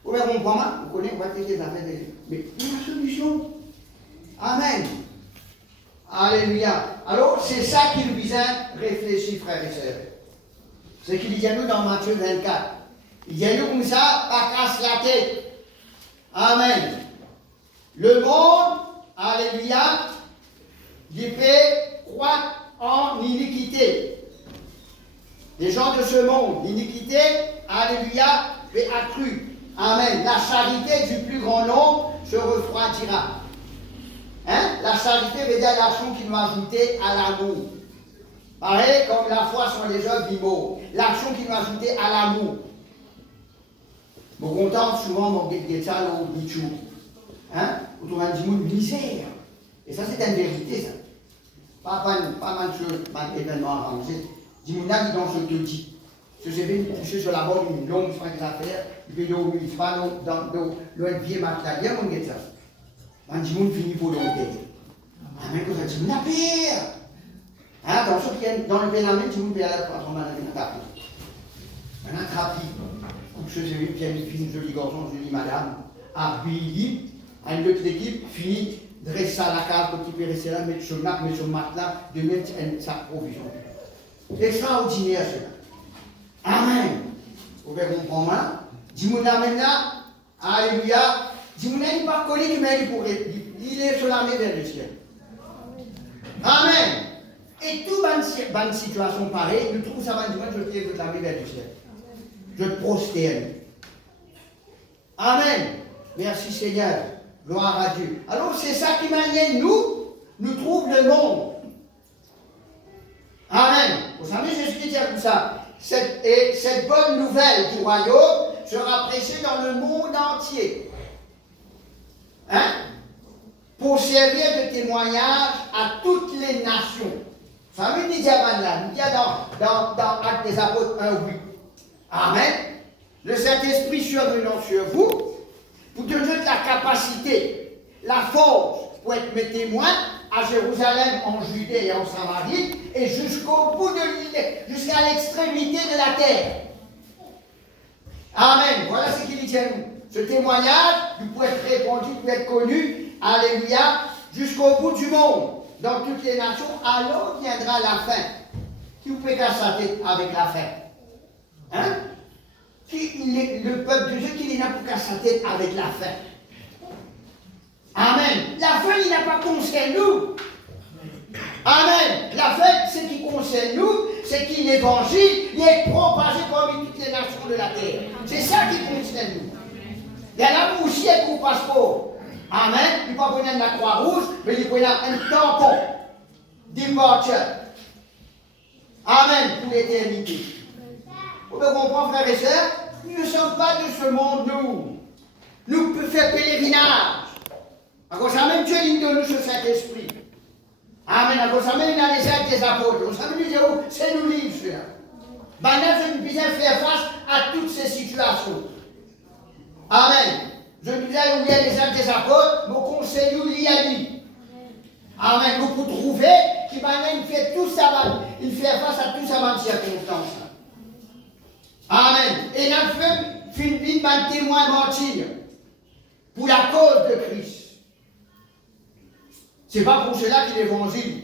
Vous pouvez comprendre, vous connaissez, on va traiter les affaires, mais il y a une solution. Amen. Alléluia. Alors, c'est ça qui nous vient réfléchir, frères et sœurs. Ce qu'il dit à nous dans Matthieu 24. Il dit à nous comme ça, pas casse la tête. Amen. Le monde, alléluia, il peut croître en iniquité. Les gens de ce monde, l'iniquité, alléluia, fait accrue. Amen. La charité du plus grand nombre se refroidira. Hein? La charité veut dire l'action qui nous ajouter à l'amour. Pareil comme la foi sont les œuvres vivants. L'action qui nous ajouter à l'amour. Mon content souvent mon guet-guet au bichou. Hein? Autour d'un monde misère. Et ça c'est une vérité ça. Pas mal de choses, pas d'événements arrangés. Dis-moi dans ce que tu dis. Si je vais toucher sur la bonne une longue soin des affaires, il peut y avoir une fois dans le vieux matelas. Il y a mon guet ça. On dit mon fini pour l'enquête. Amen, que ça dit mon pire. Hein, dans ceux qui sont dans le pénament, tu me fais à la fois, on m'a donné un tapis. Un tapis. Donc je sais bien, une fille, une jolie garçon, une jolie madame, habillée, une autre équipe, fini, dresse à la cave, petit peu rester là, mettre sur le matelas, de mettre sa provision. Extraordinaire cela. Amen. Vous pouvez comprendre là? Dis-moi maintenant, alléluia. Dis-moi, il n'est pas collé, mais il est sur la main vers le ciel. Amen. Et toute bonne situation pareille, nous trouvons ça, je te lève la main vers le ciel. Je te prosterne. Amen. Merci Seigneur. Gloire à Dieu. Alors c'est ça qui mène nous trouve le monde. Amen. Vous savez, Jésus dit comme ça. Cette bonne nouvelle du royaume sera prêchée dans le monde entier. Hein? Pour servir de témoignage à toutes les nations. Ça veut dire là, il y a dans Actes des Apôtres 1, 8. Amen. Le Saint-Esprit survenant sur vous, pour donner la capacité, la force pour être mes témoins à Jérusalem, en Judée et en Samarie, et jusqu'au bout de l'île, jusqu'à l'extrémité de la terre. Amen. Voilà ce qu'il dit à nous. Ce témoignage, il peut être répandu, il peut être connu, alléluia, jusqu'au bout du monde, dans toutes les nations, alors viendra la fin. Qui vous peut casser sa tête avec la fin? Hein? Le peuple de Dieu qui n'a pas casser sa tête avec la fin. Amen. La fin, il n'a pas concerne nous. Amen. La fin, ce qui concerne nous, c'est que l'évangile il est propagé parmi toutes les nations de la terre. C'est ça qui concerne nous. Il y en a aussi avec mon passeport. Amen. Il ne peut pas prendre la croix rouge, mais il prend un tampon. Departure. Amen. Pour l'éternité. Vous pouvez comprendre, frères et sœurs, nous ne sommes pas de ce monde, nous. Nous pouvons faire pèlerinage. À cause ça même Dieu il donne nous ce Saint-Esprit. Amen. À cause ça même il a les actes des apôtres. On s'est dit, c'est nous livre cela. Maintenant, je ne besoin faire face à toutes ces situations. Amen. Je ne disais où il y a les actes des apôtres, mon conseil où il y a lui. Amen. Vous pouvez trouver qu'il maintenant il fait tout ça, il fait face à tout ça dans circonstances. Amen. Et la femme finit par témoin mentir pour la cause de Christ. Ce n'est pas pour cela que l'évangile,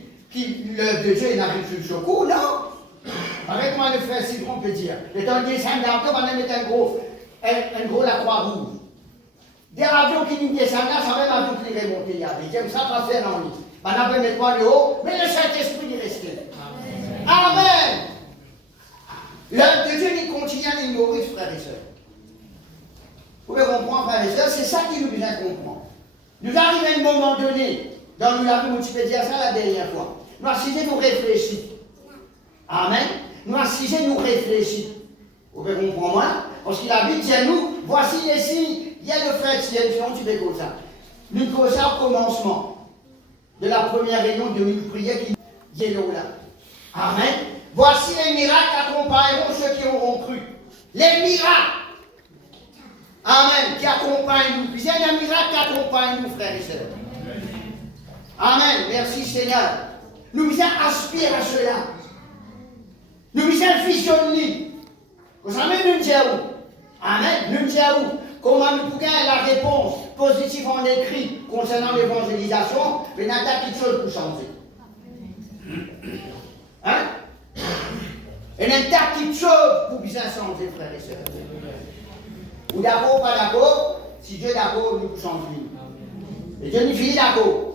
l'œuvre de Dieu n'arrive sur le secours, non. Avec moi, le frère Citron peut dire, étant donné 5 d'argent, on va mettre un gros la croix rouge. Des avions qui nous descendent là, c'est même avion qui les remontent. Il y a des ça passer en ligne. On a pu mettre moi le haut, mais le Saint-Esprit est resté. Amen. L'œuvre de Dieu, il continue à nous mourir, frères et sœurs. Vous pouvez comprendre, frères et sœurs, c'est ça qui nous besoin de comprendre. Nous arrivons à un moment donné, dans nous l'avons multiplié ça la dernière fois. Nous assisons, nous réfléchissons. Amen. Nous assisons, nous réfléchissons. Vous pouvez comprendre, hein? Parce qu'il a dit à nous, voici les signes. Il y a le frère Etienne, tu fais comme ça. Nous faisons ça au commencement de la première réunion de mille prières qui est là. Amen. Voici les miracles qui accompagneront ceux qui auront cru. Les miracles. Amen. Qui accompagnent nous. Puis il y a un miracle qui accompagne nous, frères et sœurs. Amen. Merci Seigneur. Nous vous aspirons à cela. Nous vous visionnons. Vous savez, nous disons. Amen. Nous disons. Comment nous pouvons la réponse positive en écrit concernant l'évangélisation, mais il y a quelque chose pour changer. Hein? Il y a quelque chose pour bien changer, frères et sœurs. Ou d'accord ou pas d'accord, si Dieu est d'accord, nous pouvons changer. Et Dieu nous finit d'accord.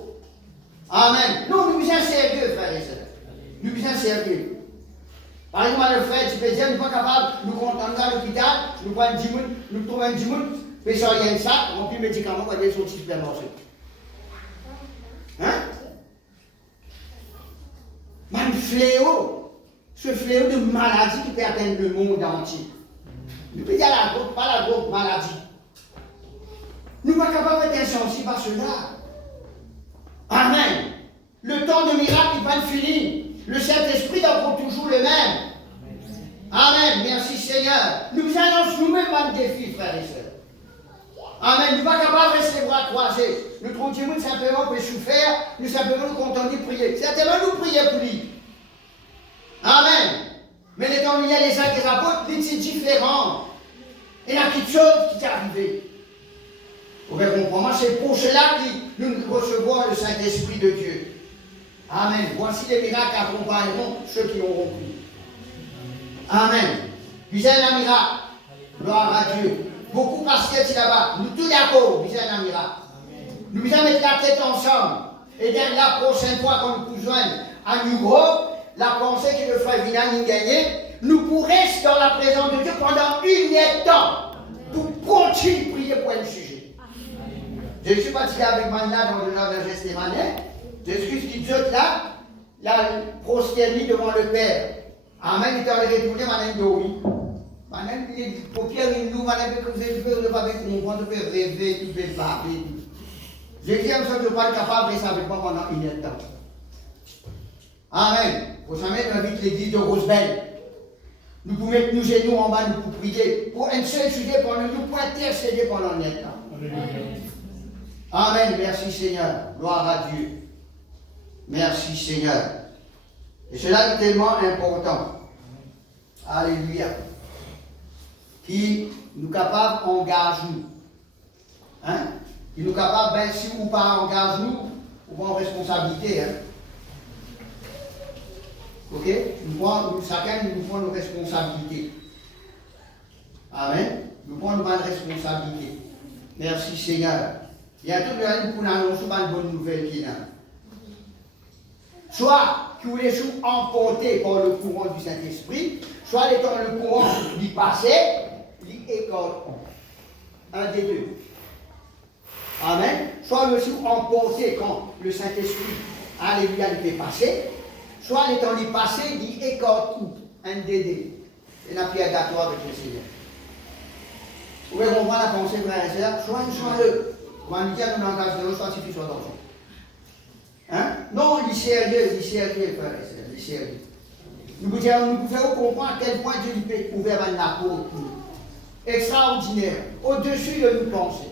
Amen. Non, nous sommes sérieux, frères et sœurs. Nous sommes sérieux. Par exemple, le frère, tu peux dire, nous ne sommes pas capables, nous comptons à l'hôpital, nous prenons 10 minutes, nous trouvons 10 minutes, mais ça, il y a un sac, on peut médicaments pour aller sur le supermarché. Hein? Même fléau, ce fléau de maladie qui peut atteindre le monde entier. Nous pouvons dire la drogue, pas la drogue, maladie. Nous ne sommes pas capables d'être insensibles à cela. Amen. Le temps de miracle n'est pas fini. Le Saint-Esprit est encore toujours le même. Amen. Merci Seigneur. Nous annonçons nous-mêmes un défi, frères et sœurs. Amen. Nous ne sommes pas capables de rester les bras croisés. Nous trouvons simplement pour souffrir, nous simplement nous contenter de prier. Certainement nous prier pour lui. Amen. Mais les temps où il y a les actes des apôtres, c'est différent. Il y a quelque chose qui est arrivé. Vous pouvez comprendre, c'est pour cela que nous recevons le Saint-Esprit de Dieu. Amen. Voici les miracles qui accompagneront ceux qui auront cru. Amen. Visez un miracle. Gloire à Dieu. Beaucoup parce que c'est là-bas. Nous tous d'accord, visez un miracle. Nous allons mettre la tête ensemble. Et dès la prochaine fois qu'on nous pouvons joindre à nouveau, la pensée que le frère Vina nous gagnait, nous pourrons rester dans la présence de Dieu pendant une minute de temps pour continuer de prier pour un sujet. Je suis parti avec Manna dans le nord de Gethsémane. Jésus qui dit là, la prosternie devant le Père. Amen, il est allé retourner, Manna dormi. Manna, les paupières, il nous, Manna, que vous ne pouvez pas comprendre, vous pouvez rêver, vous pouvez parler. Jésus aime ça, je ne suis pas capable de ça avec moi pendant une minute de temps. Amen. Vous savez, on invite l'église de Rosebel. Nous pouvons mettre nos genoux en bas, nous pouvons prier. Pour un seul sujet, pour nous pouvons intercéder pendant une minute. Amen. Merci Seigneur. Gloire à Dieu. Merci Seigneur. Et cela est tellement important. Alléluia. Qui nous capable d'engager nous. Hein? Qui nous capable, ben, si ou pas engage nous, ou pas en responsabilité. Hein? Ok? Chacun nous prend nos responsabilités. Amen. Nous prenons nos responsabilités. Merci Seigneur. Bientôt, nous pour annoncer une bonne nouvelle qui est là. Soit que vous les sous emportés par le courant du Saint-Esprit, soit les dans le courant du passé, l'écorteront. Un des deux. Amen. Soit le sous emporté quand le Saint-Esprit, alléluia, il fait passer, soit les temps du passé, l'écorteront. Un des deux. C'est la pierre d'accord avec le Seigneur. Vous pouvez comprendre la pensée, frère et sœur, soit le. On va nous dire que nous engagerons soit suffisant d'argent. Hein? Non, il est sérieux, frère et sœur, il est sérieux. Nous pouvons comprendre à quel point Dieu peut ouvrir un apôtre extraordinaire, au-dessus de nos pensées.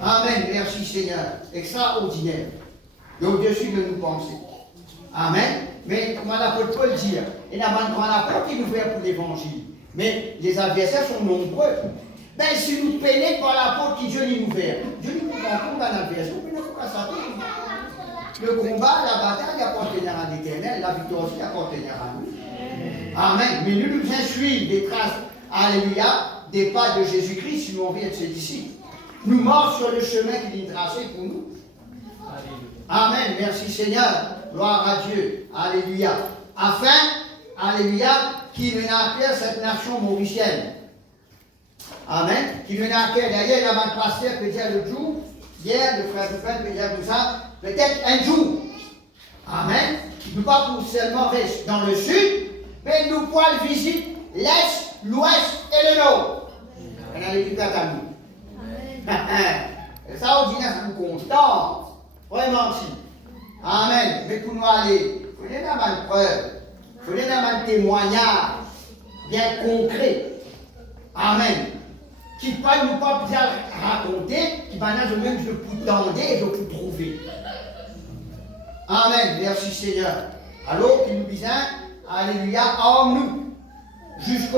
Amen, merci Seigneur, extraordinaire, au-dessus de nos pensées. Amen. Mais comme l'apôtre Paul dit, il y a un grand apôtre qui nous fait pour l'évangile. Mais les adversaires sont nombreux. Ben, si nous pénétrons par l'apôtre qui Dieu nous fait, Dieu nous rencontre un adversaire, mais il ne faut pas s'attendre. Le combat, la bataille appartenir à l'Éternel, la victoire aussi appartenir à nous. Amen. Mais nous devons suivre des traces, alléluia, des pas de Jésus-Christ si nous envie de ses disciples. Nous marchons sur le chemin qu'il a tracé pour nous. Amen. Merci Seigneur. Gloire à Dieu. Alléluia. Afin, alléluia, qu'il mène à cœur cette nation mauricienne. Amen. Qui mène à cœur. D'ailleurs, il y a un pasteur qui disait le jour, hier, le frère Poupin peut dire tout ça, peut-être un jour. Amen. Nous pas pour seulement rester dans le sud, mais nous pouvons visiter l'est, l'ouest et le nord. On a l'équipage à nous. Ça, ordinaire, ça nous contente. Vraiment, si. Amen. Mais pour nous aller, il faut donner une preuve. Il faut donner un témoignage bien concret. Amen. Qui ne peut nous pas bien raconter, qui va nous même je peux tendre et je peux trouver. Amen. Merci Seigneur. Alors qu'il nous disait, Alléluia, en nous. Jusqu'au